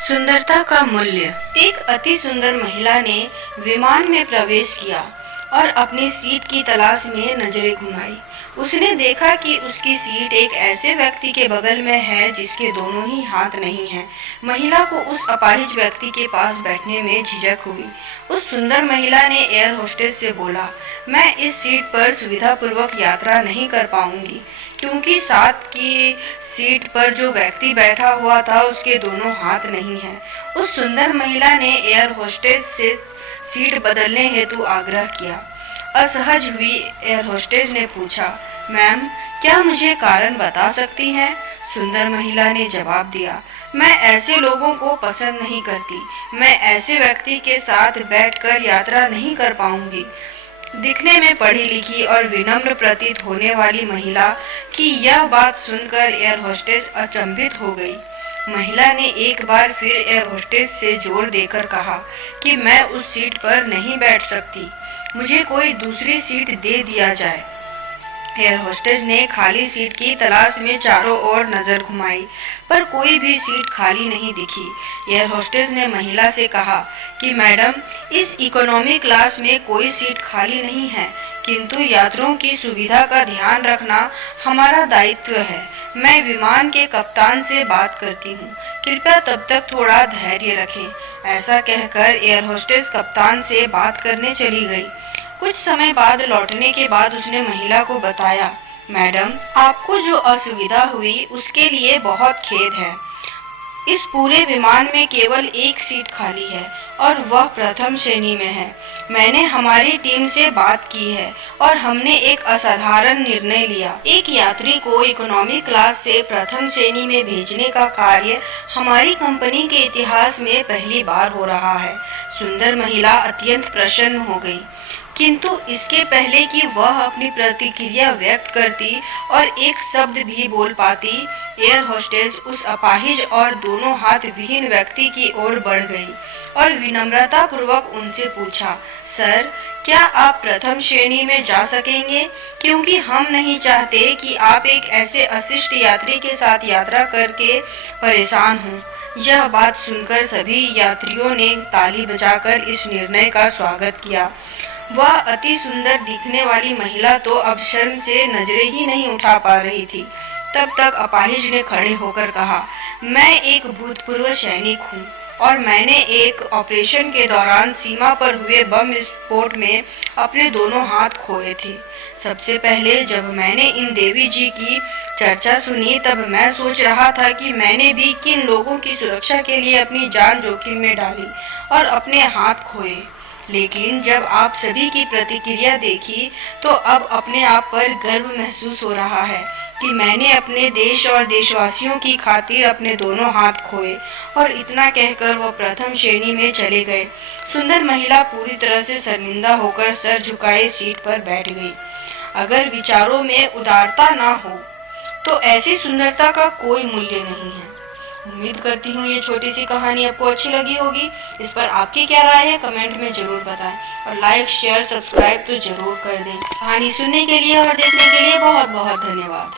सुंदरता का मूल्य। एक अति सुंदर महिला ने विमान में प्रवेश किया और अपनी सीट की तलाश में नजरें घुमाई। उसने देखा कि उसकी सीट एक ऐसे व्यक्ति के बगल में है जिसके दोनों ही हाथ नहीं हैं। महिला को उस अपाहिज व्यक्ति के पास बैठने में झिझक हुई। उस सुंदर महिला ने एयर होस्टेस से बोला, मैं इस सीट पर सुविधापूर्वक यात्रा नहीं कर पाऊंगी क्योंकि साथ की सीट पर जो व्यक्ति बैठा हुआ था उसके दोनों हाथ नहीं हैं। उस सुंदर महिला ने एयर होस्टेस से सीट बदलने हेतु आग्रह किया। असहज हुई एयर होस्टेस ने पूछा, मैम, क्या मुझे कारण बता सकती हैं? सुंदर महिला ने जवाब दिया, मैं ऐसे लोगों को पसंद नहीं करती। मैं ऐसे व्यक्ति के साथ बैठकर यात्रा नहीं कर पाऊंगी। दिखने में पढ़ी लिखी और विनम्र प्रतीत होने वाली महिला की यह बात सुनकर एयर होस्टेस अचंभित हो गई। महिला ने एक बार फिर एयर होस्टेस से जोर देकर कहा कि मैं उस सीट पर नहीं बैठ सकती, मुझे कोई दूसरी सीट दे दिया जाए। एयर होस्टेस ने खाली सीट की तलाश में चारों ओर नजर घुमाई, पर कोई भी सीट खाली नहीं दिखी। एयर होस्टेस ने महिला से कहा कि मैडम, इस इकोनॉमी क्लास में कोई सीट खाली नहीं है, किंतु यात्रियों की सुविधा का ध्यान रखना हमारा दायित्व है। मैं विमान के कप्तान से बात करती हूँ, कृपया तब तक थोड़ा धैर्य रखें। ऐसा कहकर एयर होस्टेस कप्तान से बात करने चली गई। कुछ समय बाद लौटने के बाद उसने महिला को बताया, मैडम, आपको जो असुविधा हुई उसके लिए बहुत खेद है। इस पूरे विमान में केवल एक सीट खाली है और वह प्रथम श्रेणी में है। मैंने हमारी टीम से बात की है और हमने एक असाधारण निर्णय लिया। एक यात्री को इकोनॉमी क्लास से प्रथम श्रेणी में भेजने का कार्य हमारी कंपनी के इतिहास में पहली बार हो रहा है। सुंदर महिला अत्यंत प्रसन्न हो गई, किंतु इसके पहले कि वह अपनी प्रतिक्रिया व्यक्त करती और एक शब्द भी बोल पाती, एयर होस्टेस उस अपाहिज और दोनों हाथ विहीन व्यक्ति की ओर बढ़ गई और विनम्रता पूर्वक उनसे पूछा, सर, क्या आप प्रथम श्रेणी में जा सकेंगे? क्योंकि हम नहीं चाहते कि आप एक ऐसे अशिष्ट यात्री के साथ यात्रा करके परेशान हों। यह बात सुनकर सभी यात्रियों ने ताली बजाकर इस निर्णय का स्वागत किया। वह अति सुंदर दिखने वाली महिला तो अब शर्म से नजरें ही नहीं उठा पा रही थी। तब तक अपाहिज ने खड़े होकर कहा, मैं एक भूतपूर्व सैनिक हूँ और मैंने एक ऑपरेशन के दौरान सीमा पर हुए बम विस्फोट में अपने दोनों हाथ खोए थे। सबसे पहले जब मैंने इन देवी जी की चर्चा सुनी तब मैं सोच रहा था कि मैंने भी किन लोगों की सुरक्षा के लिए अपनी जान जोखिम में डाली और अपने हाथ खोए। लेकिन जब आप सभी की प्रतिक्रिया देखी तो अब अपने आप पर गर्व महसूस हो रहा है कि मैंने अपने देश और देशवासियों की खातिर अपने दोनों हाथ खोए। और इतना कहकर वह प्रथम श्रेणी में चले गए। सुंदर महिला पूरी तरह से शर्मिंदा होकर सर झुकाए सीट पर बैठ गई। अगर विचारों में उदारता ना हो तो ऐसी सुंदरता का कोई मूल्य नहीं है। उम्मीद करती हूँ ये छोटी सी कहानी आपको अच्छी लगी होगी। इस पर आपकी क्या राय है कमेंट में जरूर बताएं और लाइक, शेयर, सब्सक्राइब तो जरूर कर दें। कहानी सुनने के लिए और देखने के लिए बहुत बहुत धन्यवाद।